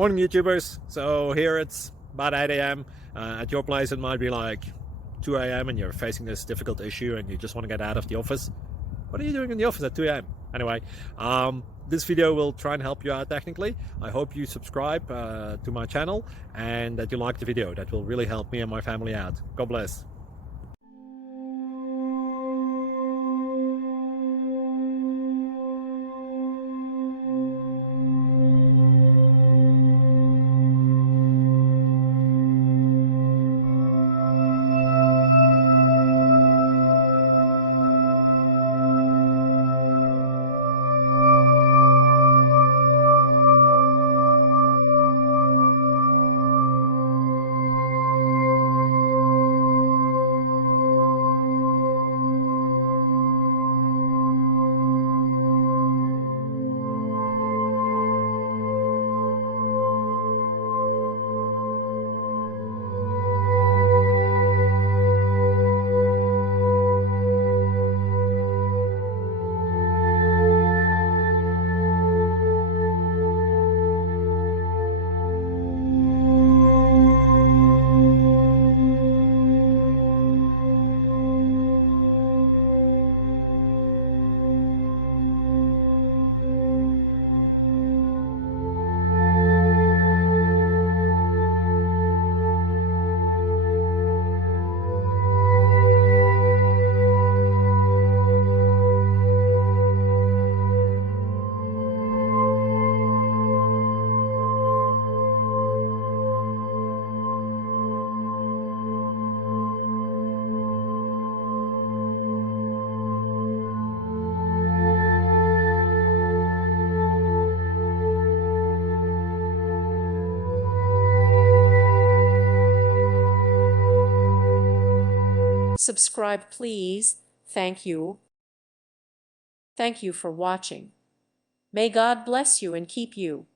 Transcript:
Morning YouTubers. So here it's about 8 a.m. At your place it might be like 2 a.m. and you're facing this difficult issue and you just want to get out of the office. What are you doing in the office at 2 a.m.? Anyway, this video will try and help you out technically. I hope you subscribe to my channel and that you like the video. That will really help me and my family out. God bless. Subscribe, please. Thank you. Thank you for watching. May God bless you and keep you.